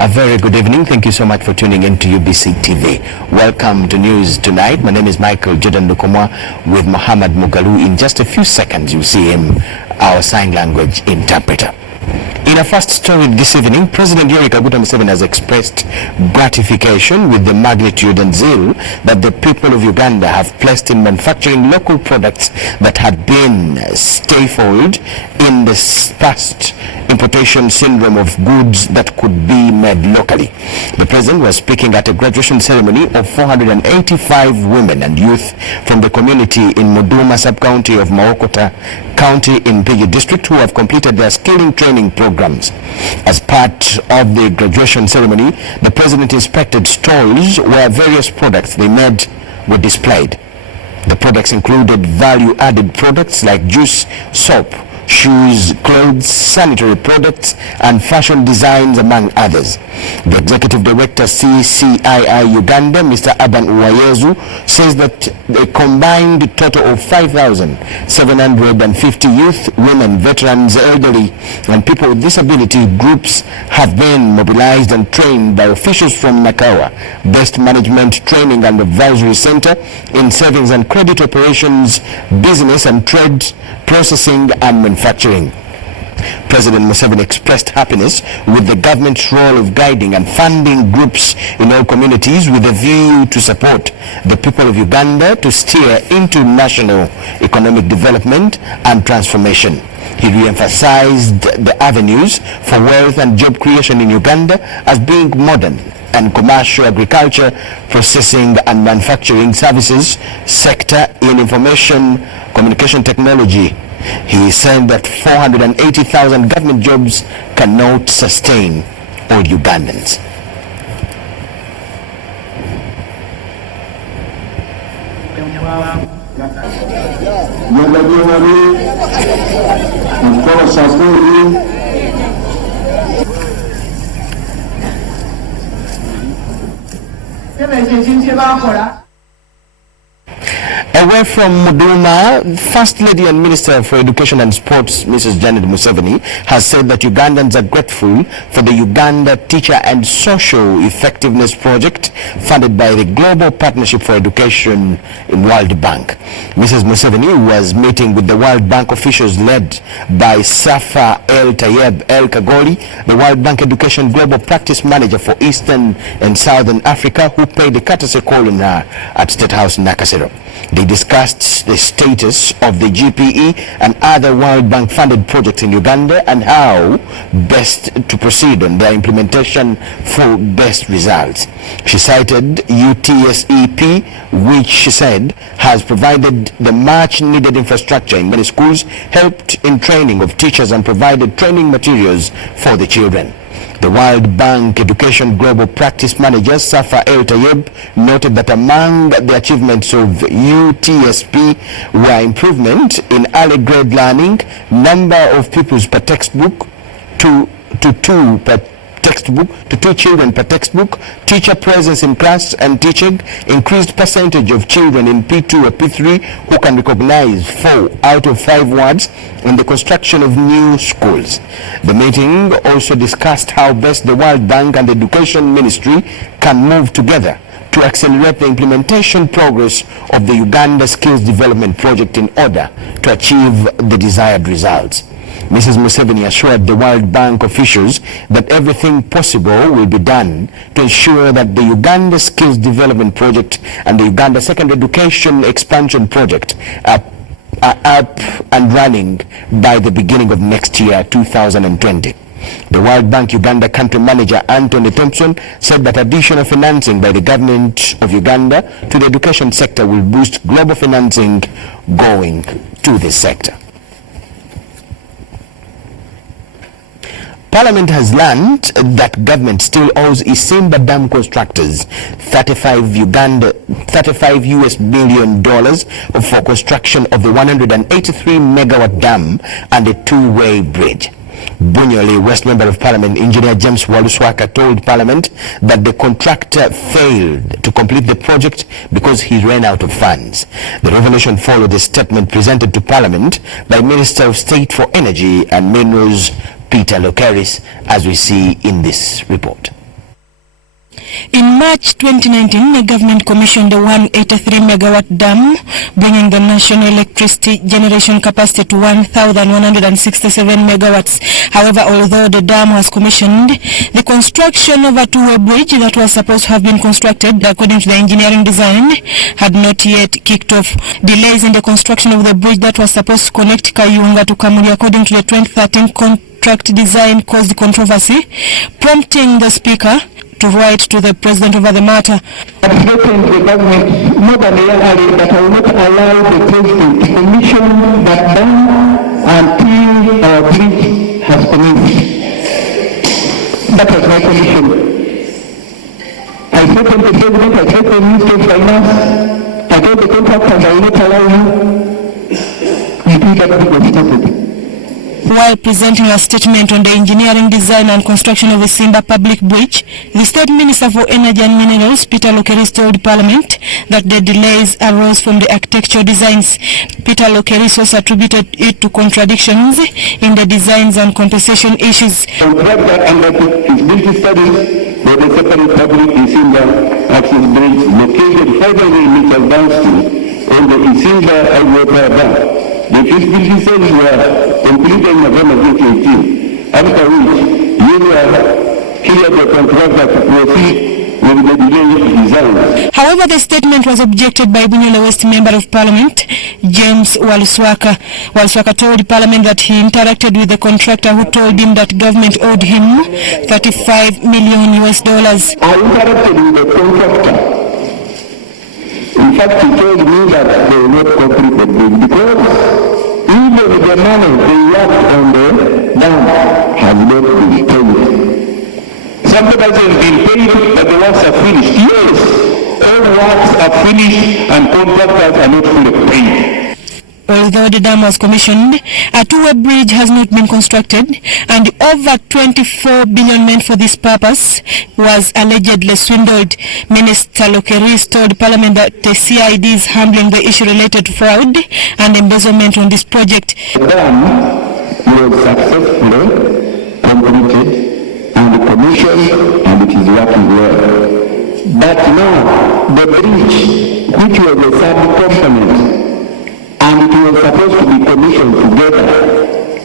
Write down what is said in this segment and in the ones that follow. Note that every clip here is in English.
A very good evening. Thank you so much for tuning in to UBC TV. Welcome to News Tonight. My name is Michael Jordan Lukomwa with Muhammad Mugalu. In just a few seconds, you'll see him, our sign language interpreter. In a first story this evening, President Yoweri Kaguta Museveni has expressed gratification with the magnitude and zeal that the people of Uganda have placed in manufacturing local products that had been stifled in the past importation syndrome of goods that could be made locally. The president was speaking at a graduation ceremony of 485 women and youth from the community in Muduma sub-county of Mawokota County in Mpigi district who have completed their skilling training programs. As part of the graduation ceremony, the president inspected stalls where various products they made were displayed. The products included value-added products like juice, soap, shoes, clothes, sanitary products, and fashion designs, among others. The executive director, CCII Uganda, Mr. Aban Uwayezu, says that a combined total of 5,750 youth, women, veterans, elderly, and people with disability groups have been mobilized and trained by officials from Nakawa Best Management Training and Advisory Center in savings and credit operations, business and trade, processing and manufacturing. President Museveni expressed happiness with the government's role of guiding and funding groups in all communities with a view to support the people of Uganda to steer into national economic development and transformation. He re-emphasized the avenues for wealth and job creation in Uganda as being modern and commercial agriculture, processing and manufacturing services sector in information communication technology. He said that 480,000 government jobs cannot sustain all Ugandans. Away from Muduma, First Lady and Minister for Education and Sports, Mrs. Janet Museveni, has said that Ugandans are grateful for the Uganda Teacher and Social Effectiveness Project funded by the Global Partnership for Education in World Bank. Mrs. Museveni was meeting with the World Bank officials led by Safa El Tayeb El Kagoli, the World Bank Education Global Practice Manager for Eastern and Southern Africa, who paid a courtesy call on her at State House in Nakasero. They discussed the status of the GPE and other World Bank funded projects in Uganda and how best to proceed on their implementation for best results. She cited UTSEP, which she said has provided the much needed infrastructure in many schools, helped in training of teachers and provided training materials for the children. The World Bank Education Global Practice Manager, Safa El Tayeb, noted that among the achievements of UTSP were improvement in early grade learning, number of pupils per textbook to two children per textbook, teacher presence in class and teaching, increased percentage of children in P2 or P3 who can recognize 4 out of 5 words, and the construction of new schools. The meeting also discussed how best the World Bank and the Education Ministry can move together to accelerate the implementation progress of the Uganda Skills Development Project in order to achieve the desired results. Mrs. Museveni assured the World Bank officials that everything possible will be done to ensure that the Uganda Skills Development Project and the Uganda Secondary Education Expansion Project are up and running by the beginning of next year, 2020. The World Bank Uganda Country Manager Anthony Thompson said that additional financing by the government of Uganda to the education sector will boost global financing going to this sector. Parliament has learned that government still owes Isimba Dam constructors $35 US million for construction of the 183 megawatt dam and a two-way bridge. Bunyoli West Member of Parliament Engineer James Waluswaka told Parliament that the contractor failed to complete the project because he ran out of funds. The revelation followed a statement presented to Parliament by Minister of State for Energy and Minerals Peter Lokeris, as we see in this report. In March 2019, the government commissioned a 183 megawatt dam, bringing the national electricity generation capacity to 1,167 megawatts. However, although the dam was commissioned, the construction of a two-way bridge that was supposed to have been constructed according to the engineering design had not yet kicked off. Delays in the construction of the bridge that was supposed to connect Kayunga to Kamuli according to the 2013 contract design caused controversy, prompting the Speaker to write to the President over the matter. Advocating the government more than a year earlier that I will not allow the President to commission that dam until our bridge has commenced. That was my condition. I said to the President, I said to the Minister of Finance, I told the contractors I will not allow you until that bridge was started. While presenting a statement on the engineering design and construction of the Simba Public Bridge, the State Minister for Energy and Minerals, Peter Lokeris, told Parliament that the delays arose from the architectural designs. Peter Lokeris also attributed it to contradictions in the designs and compensation issues. Contractor undertook feasibility studies for the separate public Isimba access bridge located 500 meters downstream on the Isimba Hydropower Dam. The feasibility studies were completed in November 2018, after which you were cleared the contractor to proceed with the delay design. However, the statement was objected by Bunyole West Member of Parliament, James Waluswaka. Waluswaka told Parliament that he interacted with the contractor who told him that government owed him $35 million. I interacted with the contractor. In fact, he told me that they will not complete the bridge because even the money they worked on the dam has not been paid. Some people have been paid, but the works are finished. Yes, all works are finished and contractors are not fully paid. Although the dam was commissioned, a two-way bridge has not been constructed, and over 24 billion meant for this purpose was allegedly swindled. Minister Lokeris told Parliament that the CID is handling the issue related to fraud and embezzlement on this project. The dam was successfully completed and commissioned, and it is working well. But now, the bridge, which was a sub-component, and it was supposed to be commissioned together,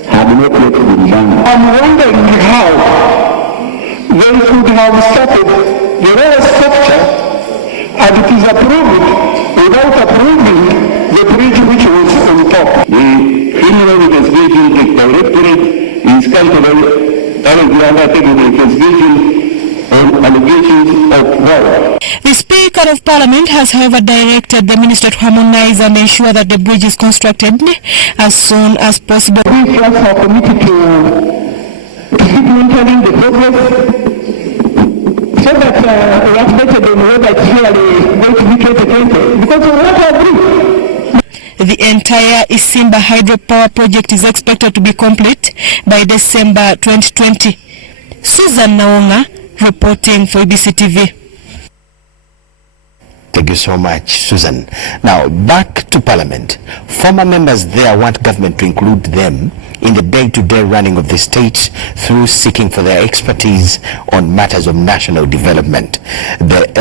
had not yet been done. I'm wondering how they could have started the whole structure and it is approved without approving the bridge which was on top. The criminal investigation directorate is currently undertaking the investigation on allegations of fraud. The Speaker of Parliament has, however, directed the Minister to harmonize and ensure that the bridge is constructed as soon as possible. We just are committed to keep monitoring the progress so that we are updated on whether it's really going to be 2020 because we want to agree. The entire Isimba hydropower project is expected to be complete by December 2020. Susan Naonga reporting for UBC TV. Thank you so much, Susan. Now, back to Parliament. Former members there want government to include them in the day-to-day running of the state through seeking for their expertise on matters of national development. The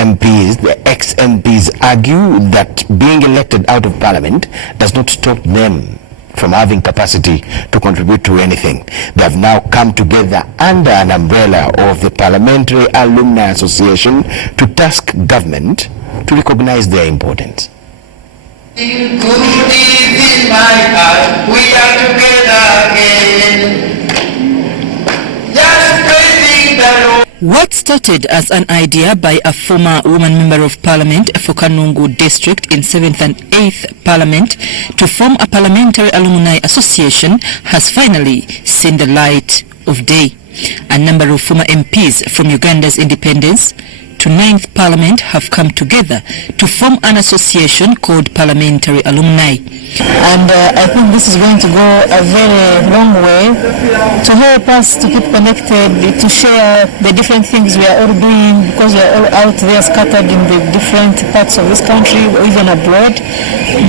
ex-MPs argue that being elected out of Parliament does not stop them from having capacity to contribute to anything. They have now come together under an umbrella of the Parliamentary Alumni Association to task government to recognize their importance. Good evening, my heart. We are together again. Just praising the Lord. What started as an idea by a former woman member of Parliament for Kanungu District in 7th and 8th Parliament to form a Parliamentary Alumni Association has finally seen the light of day. A number of former MPs from Uganda's independence to 9th Parliament have come together to form an association called Parliamentary Alumni. And I think this is going to go a very long way to help us to keep connected, to share the different things we are all doing, because we are all out there scattered in the different parts of this country or even abroad,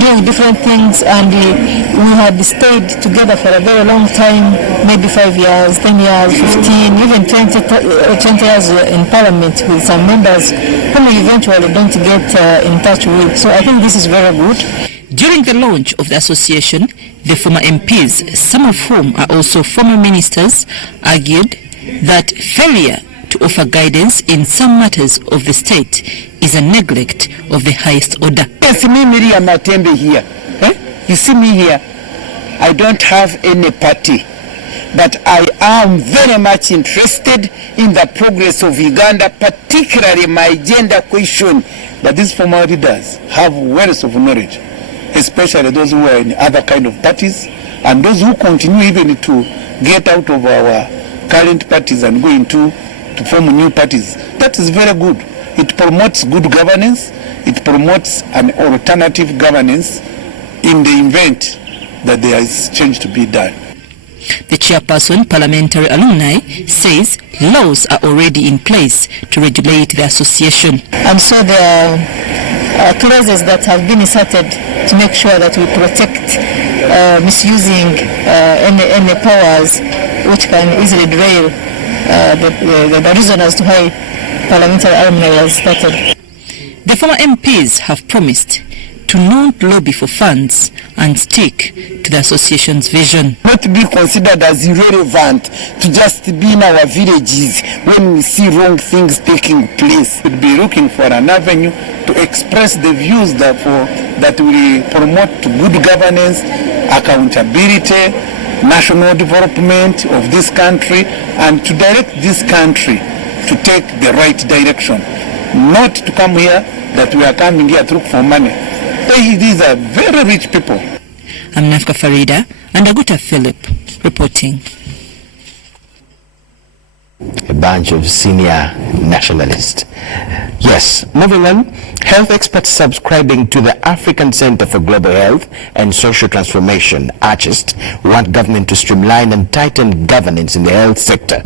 doing different things, and we had stayed together for a very long time, maybe 5 years, 10 years, 15, even 20 years in Parliament with some members members whom we eventually don't get in touch with. So I think this is very good. During the launch of the association, the former MPs, some of whom are also former ministers, argued that failure to offer guidance in some matters of the state is a neglect of the highest order. Yes, me Miriam Matembe here. You see me here. I don't have any party, but I am very much interested in the progress of Uganda, particularly my gender question. But these former leaders have wealth of knowledge, especially those who are in other kind of parties and those who continue even to get out of our current parties and go into to form new parties. That is very good. It promotes good governance. It promotes an alternative governance in the event that there is change to be done. The chairperson, parliamentary alumni, says laws are already in place to regulate the association. And so there are clauses that have been inserted to make sure that we protect misusing any powers which can easily derail the reason as to why parliamentary alumni was started. The former MPs have promised to not lobby for funds and stick to the association's vision. Not be considered as irrelevant to just be in our villages when we see wrong things taking place. We'd be looking for an avenue to express the views that will promote good governance, accountability, national development of this country, and to direct this country to take the right direction. Not to come here that we are coming here to look for money. These are very rich people. I'm Nafka Farida and Aguta Philip reporting. A bunch of senior nationalists. Yes, moving on, health experts subscribing to the African Center for Global Health and Social Transformation, ACHIST, want government to streamline and tighten governance in the health sector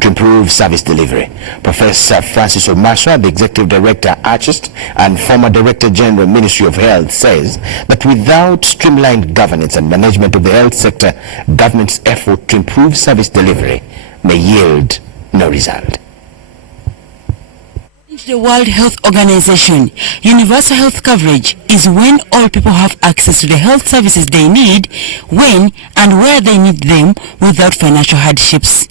to improve service delivery. Professor Francis Omaswa, the Executive Director, ACHIST, and former Director General, Ministry of Health, says that without streamlined governance and management of the health sector, government's effort to improve service delivery may yield no result. The World Health Organization, universal health coverage is when all people have access to the health services they need, when and where they need them, without financial hardships.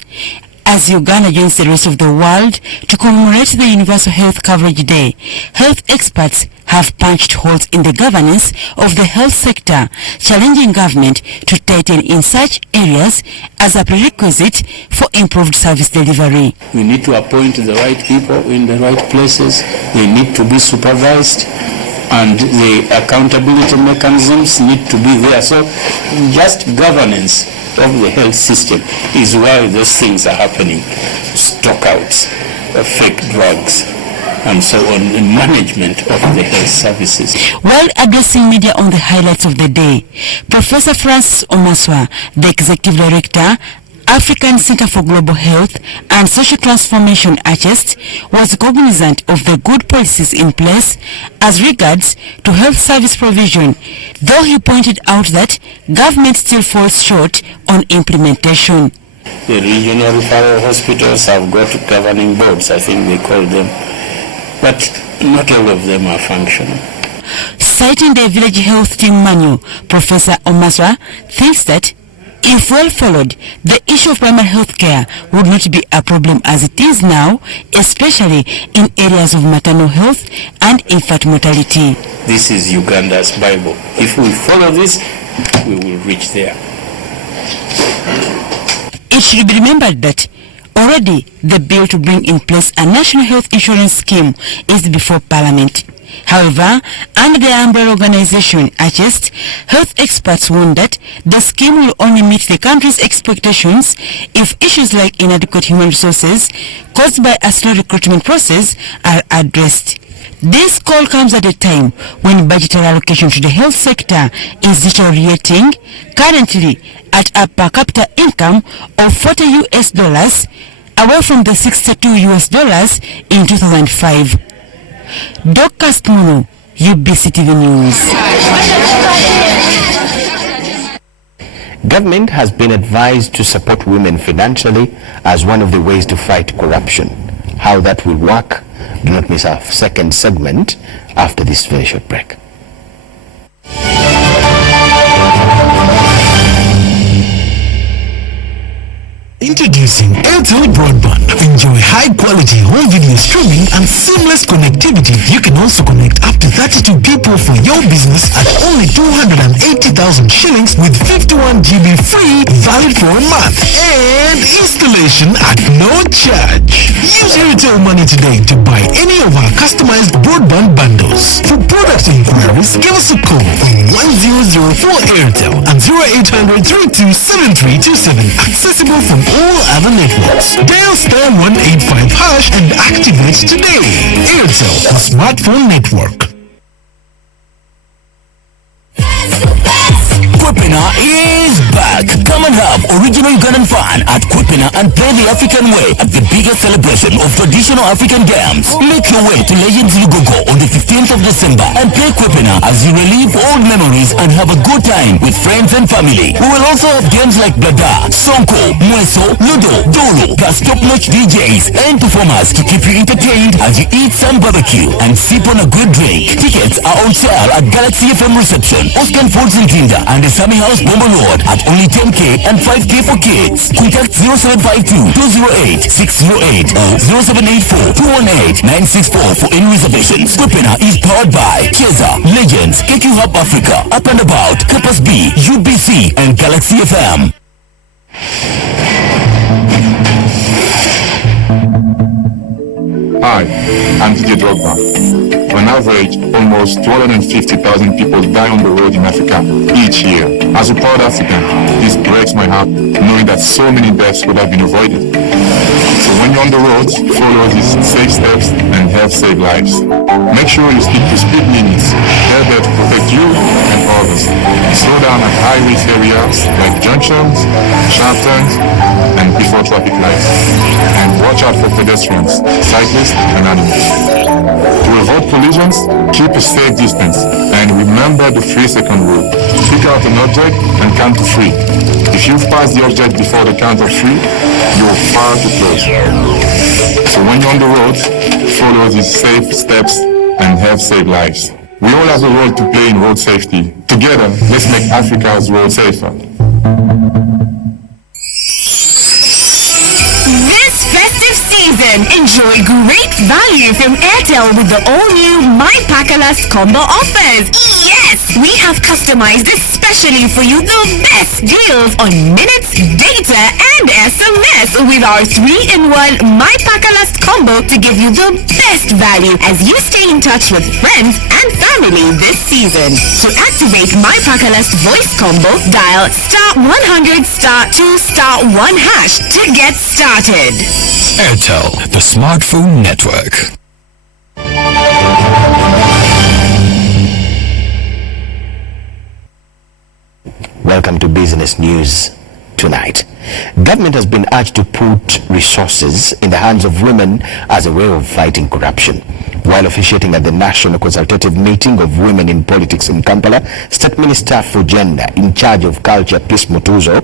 As Uganda joins the rest of the world to commemorate the Universal Health Coverage Day, health experts have punched holes in the governance of the health sector, challenging government to tighten in such areas as a prerequisite for improved service delivery. We need to appoint the right people in the right places. They need to be supervised, and the accountability mechanisms need to be there. So just governance of the health system is why those things are happening. Stockouts, fake drugs, and so on, in management of the health services. While addressing media on the highlights of the day, Professor Francis Omaswa, the Executive Director, African Center for Global Health and Social Transformation, ACHIST, was cognizant of the good policies in place as regards to health service provision, though he pointed out that government still falls short on implementation. The regional referral hospitals have got governing boards, I think they call them, but not all of them are functional. Citing the Village Health Team Manual, Professor Omaswa thinks that if well followed, the issue of primary health care would not be a problem as it is now, especially in areas of maternal health and infant mortality. This is Uganda's Bible. If we follow this, we will reach there. It should be remembered that already the bill to bring in place a national health insurance scheme is before Parliament. However, under the umbrella organization ACHIST, health experts warn that the scheme will only meet the country's expectations if issues like inadequate human resources caused by a slow recruitment process are addressed. This call comes at a time when budgetary allocation to the health sector is deteriorating, currently at a per capita income of $40 away from the $62 in 2005. Dr. Mono, UBC TV News. Government has been advised to support women financially as one of the ways to fight corruption. How that will work Do not miss our second segment after this very short break. Introducing Airtel Broadband. Enjoy high-quality home video streaming and seamless connectivity. You can also connect up to 32 people for your business at only 280,000 shillings with 51 GB free, valid for a month, and installation at no charge. Use Airtel Money today to buy any of our customized broadband bundles. For product inquiries, give us a call on 1004 Airtel and 0800 327327. Accessible from all other networks. Dial *185# and activate today. Airtel, the smartphone network. Kwepena is back. Come and have original Ugandan fun at Kwepena and play the African way at the biggest celebration of traditional African games. Make your way to Legends Lugogo on the 15th of December and play Kwepena as you relive old memories and have a good time with friends and family. We will also have games like Blada, Sonko, Mweso, Ludo, Dolo, plus top-notch DJs and performers to keep you entertained as you eat some barbecue and sip on a good drink. Tickets are on sale at Galaxy FM Reception, Oscan Foods in Tinda, and the Sammy House Bomber Road at only 10K and 5K for kids. Contact 0752-208-608 or 0784-218-964 for any reservations. Kwepena is powered by Keza, Legends, KQ Hub Africa, Up and About, Campus B, UBC, and Galaxy FM. Hi, I'm DJ Drogba. On average, almost 250,000 people die on the road in Africa each year. As a proud African, this breaks my heart knowing that so many deaths could have been avoided. So when you're on the road, follow these safe steps and help save lives. Make sure you stick to speed limits. They're there to protect you and others. Slow down at high-risk areas like junctions, sharp turns, and before traffic lights. And watch out for pedestrians, cyclists, and animals. To avoid collisions, keep a safe distance and remember the 3-second rule. Pick out an object and count to 3. If you've passed the object before the count of 3, you're far too close. So when you're on the road, follow these safe steps and help save lives. We all have a role to play in road safety. Together, let's make Africa's road safer. Enjoy great value from Airtel with the all-new My Pakalast combo offers. Yes! We have customized especially for you the best deals on minutes, data, and SMS with our 3-in-1 My Pakalast combo to give you the best value as you stay in touch with friends and family this season. To activate My Pakalast voice combo, dial *100*2*1# to get started. Airtel, the smartphone network. Welcome to Business News tonight. Government has been urged to put resources in the hands of women as a way of fighting corruption. While officiating at the National Consultative Meeting of Women in Politics in Kampala, State Minister for Gender in charge of Culture, Peace Mutuzo,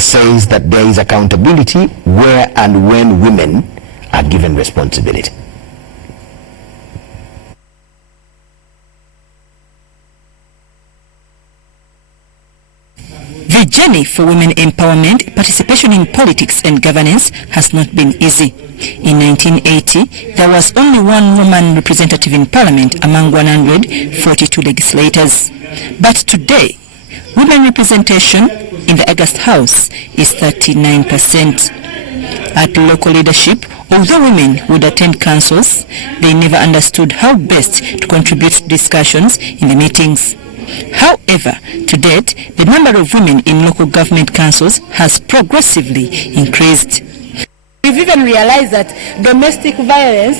says that there is accountability where and when women are given responsibility. The journey for women empowerment, participation in politics and governance has not been easy. In 1980, there was only one woman representative in parliament among 142 legislators. But today, women representation in the August House is 39%. At local leadership, although women would attend councils, they never understood how best to contribute to discussions in the meetings. However, to date, the number of women in local government councils has progressively increased. We've even realized that domestic violence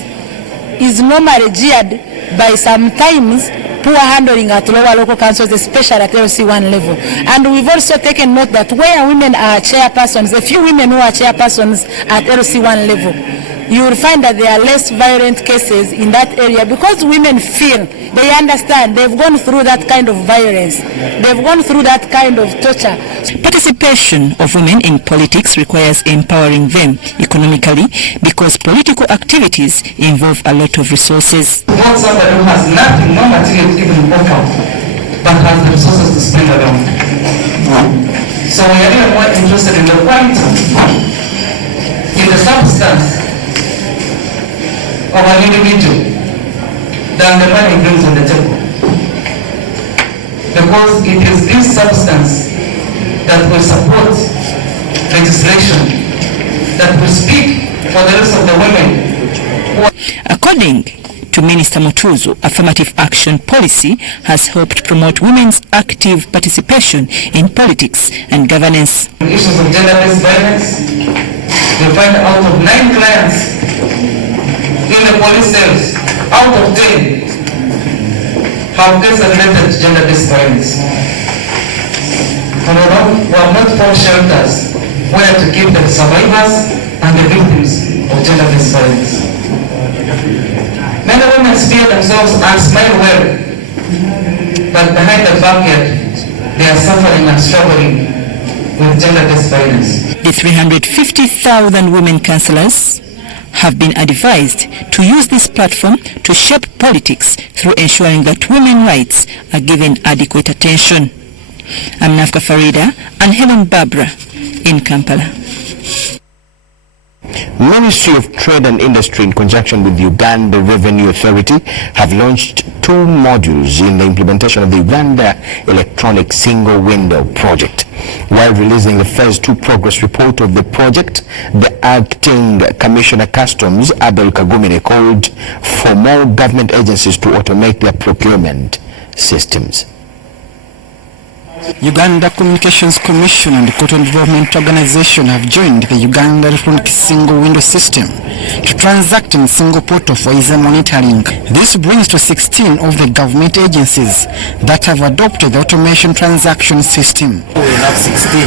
is normally geared by sometimes poor handling at lower local councils, especially at LC1 level. And we've also taken note that where women are chairpersons, the few women who are chairpersons at LC1 level, you will find that there are less violent cases in that area because women feel, they understand, they've gone through that kind of violence, they've gone through that kind of torture. Participation of women in politics requires empowering them economically because political activities involve a lot of resources. Not somebody who has nothing, no material even offer, but has the resources to spend around. So we are even more interested in the quality, in the substance of an individual than the money he brings on the table. Because it is this substance that will support legislation, that will speak for the rest of the women. According to Minister Mutuzo, affirmative action policy has helped promote women's active participation in politics and governance. Issues of gender-based violence, we find out of 9 clients in the police cells, out of 10 have cases related to gender-based violence. We have not found shelters where to keep the survivors and the victims of gender-based violence. Many women spear themselves and smile well, but behind the backyard, they are suffering and struggling with gender-based violence. The 350,000 women councillors have been advised to use this platform to shape politics through ensuring that women's rights are given adequate attention. I'm Nafka Farida and Helen Barbara in Kampala. Ministry of Trade and Industry in conjunction with Uganda Revenue Authority have launched 2 modules in the implementation of the Uganda Electronic Single Window Project. While releasing the phase 2 progress report of the project, the acting Commissioner Customs, Abel Kagumine, called for more government agencies to automate their procurement systems. Uganda Communications Commission and the Cotton Development Organization have joined the Uganda Electronic Single Window System to transact in single portal for easier monitoring. This brings to 16 of the government agencies that have adopted the automation transaction system. We have 16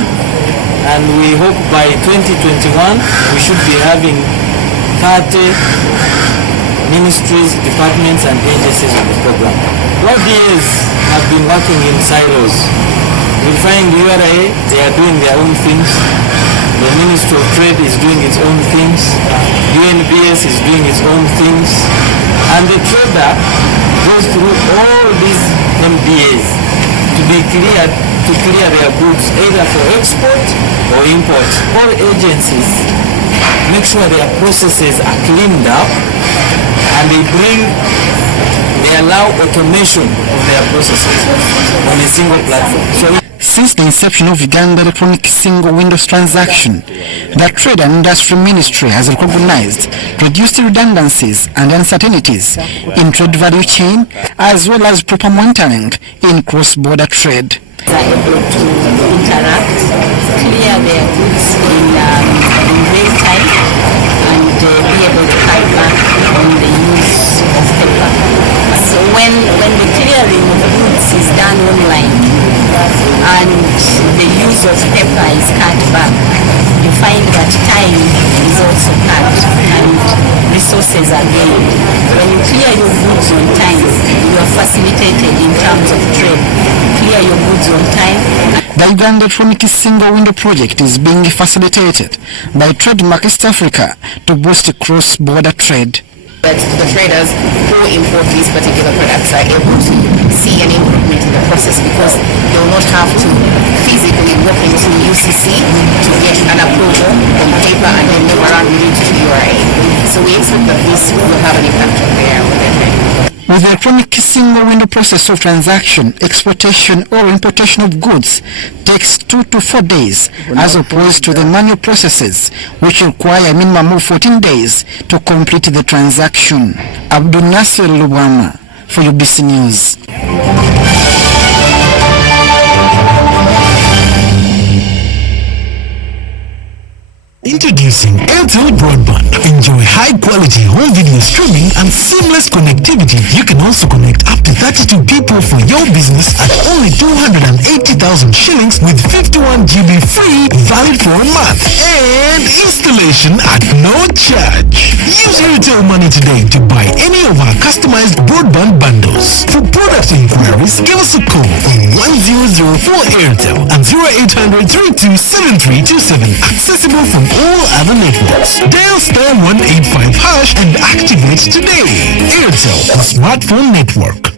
and we hope by 2021 we should be having 30 ministries, departments and agencies on the program. ODAs have been working in silos. We find URA, they are doing their own things. The Ministry of Trade is doing its own things. UNBS is doing its own things. And the trader goes through all these MDAs to clear their goods either for export or import. All agencies make sure their processes are cleaned up and they allow automation of their processes on a single platform. Since the inception of Uganda Electronic Single Windows Transaction, the Trade and Industry Ministry has recognized reduced redundancies and uncertainties in trade value chain as well as proper monitoring in cross-border trade. Are able to interact, clear their goods in real time and be able to cut back on the use of paper. So when the clearing of goods is done online and the use of paper is cut back, you find that time is also cut and resources are gained. When you clear your goods on time, you are facilitated in terms of trade. Clear your goods on time. The Uganda Electronic Single Window Project is being facilitated by Trademark East Africa to boost cross-border trade. That the traders who import these particular products are able to see an improvement in the process because they will not have to physically walk into UCC to get an approval on paper and then move around with it to URA. So we expect that this will have an impact on their trade. With the electronic single window process of transaction, exportation or importation of goods takes 2 to 4 days as opposed to the manual processes which require a minimum of 14 days to complete the transaction. Abdul Nasser Lubwana for UBC News. Introducing Airtel Broadband. Enjoy high-quality home video streaming and seamless connectivity. You can also connect up to 32 people for your business at only 280,000 shillings with 51 GB free, valid for a month. And installation at no charge. Use Airtel Money today to buy any of our customized broadband bundles. For product inquiries, give us a call on 1004 Airtel and 0800 327327. Accessible from all other networks. Dial *185# and activate today. Airtel, the smartphone network.